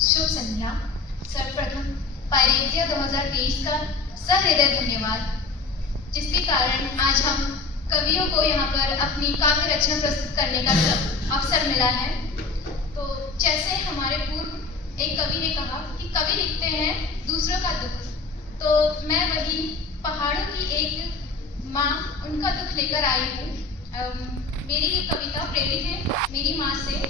शुभ संध्या। सर्वप्रथम पायरेथिया 2023 का सहृदय धन्यवाद, जिसके कारण आज हम कवियों को यहाँ पर अपनी काव्य रचना प्रस्तुत करने का अवसर मिला है। तो जैसे हमारे पूर्व एक कवि ने कहा कि कवि लिखते हैं दूसरों का दुख, तो मैं वही पहाड़ों की एक माँ उनका दुख लेकर आई हूँ। मेरी ये कविता प्रेरित है मेरी माँ से,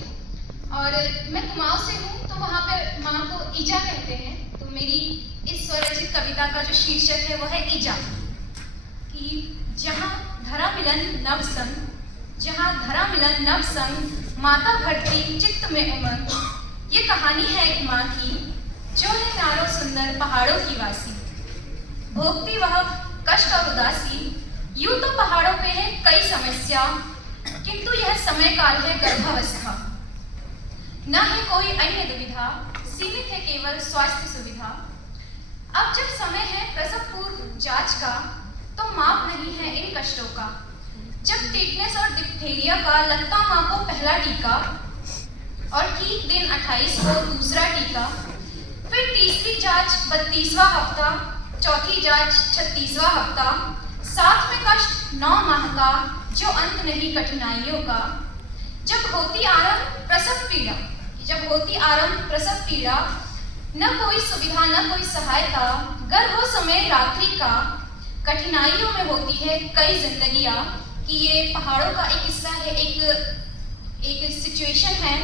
और मैं कुमाऊं से हूँ, तो वहाँ पे माँ को ईजा कहते हैं। तो मेरी इस स्वरचित कविता का जो शीर्षक है वो है ईजा। कि जहाँ धरा मिलन नव संग, जहाँ धरा मिलन नव संग, माता भरती चित्त में उमंग। ये कहानी है एक माँ की, जो है नारो सुंदर पहाड़ों की वासी। भोगती वह कष्ट और उदासी, यूं तो पहाड़ों पे है कई समस्या, किंतु यह समय काल है गर्भावस्था। न है कोई अन्य दुविधा, सीमित है केवल स्वास्थ्य सुविधा। अब जब समय है प्रसव पूर्व जांच का, तो माप नहीं है इन कष्टों का। जब टिटनेस और डिप्थीरिया का लगता माँ को पहला टीका, और ठीक दिन 28 को दूसरा टीका, फिर तीसरी जांच 32वां हफ्ता, चौथी जांच 36वां हफ्ता, साथ में कष्ट 9 माह का, जो अंत नहीं कठिनाइयों का। जब होती आरंभ प्रसव पीड़ा, जब होती आरंभ प्रसव पीड़ा, न कोई सुविधा न कोई सहायता, गर हो समय रात्रि का, कठिनाइयों में होती है कई जिंदगियां। कि ये पहाड़ों का एक किस्सा है, एक सिचुएशन है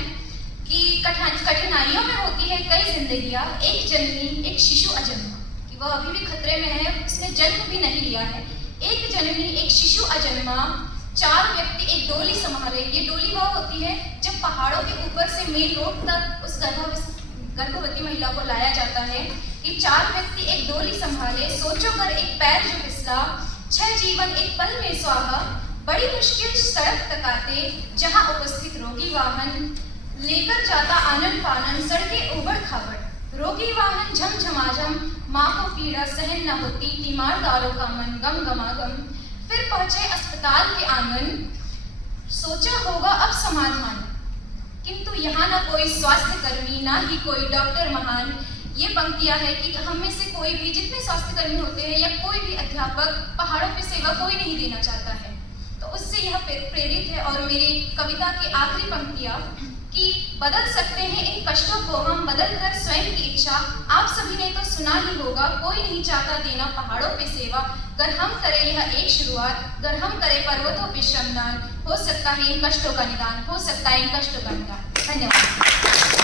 कि कठिनाइयों में होती है कई जिंदगियां। एक जननी एक शिशु अजन्मा, कि वह अभी भी खतरे में है, उसने जन्म भी नहीं लिया है। एक जननी एक शिशु अजन्मा, 4 व्यक्ति एक डोली संभाले। ये डोली वह होती है जब पहाड़ों के ऊपर से मेन रोड तक उस गर्भवती महिला को लाया जाता है। कि 4 व्यक्ति एक डोली संभाले, सोचो कर एक पैर जो फिसला, 6 जीवन एक पल में स्वाहा। बड़ी मुश्किल सड़क तक आते, जहाँ उपस्थित रोगी वाहन, लेकर जाता आनन फानन, सड़कें उबड़ खाबड़। रोगी वाहन झमझमाझम, माँ को पीड़ा सहन न होती, तीमारदारों का मन गम गमागम। फिर पहुंचे अस्पताल के आंगन, सोचा होगा अब समाधान, किंतु यहाँ न कोई स्वास्थ्य कर्मी, ना ही कोई डॉक्टर महान। ये पंक्तियां है कि हम में से कोई भी, जितने स्वास्थ्य कर्मी होते हैं या कोई भी अध्यापक, पहाड़ों पे सेवा कोई नहीं देना चाहता है। तो उससे यह प्रेरित है। और मेरी कविता की आखिरी पंक्तियां कि बदल सकते हैं इन कष्टों को हम, बदल कर स्वयं की इच्छा। आप सभी ने तो सुना ही होगा, कोई नहीं चाहता देना पहाड़ों पे सेवा। अगर हम करें यह एक शुरुआत, अगर हम करें पर्वतों पे श्रमदान, हो सकता है इन कष्टों का निदान, हो सकता है इन कष्टों का निदान। धन्यवाद।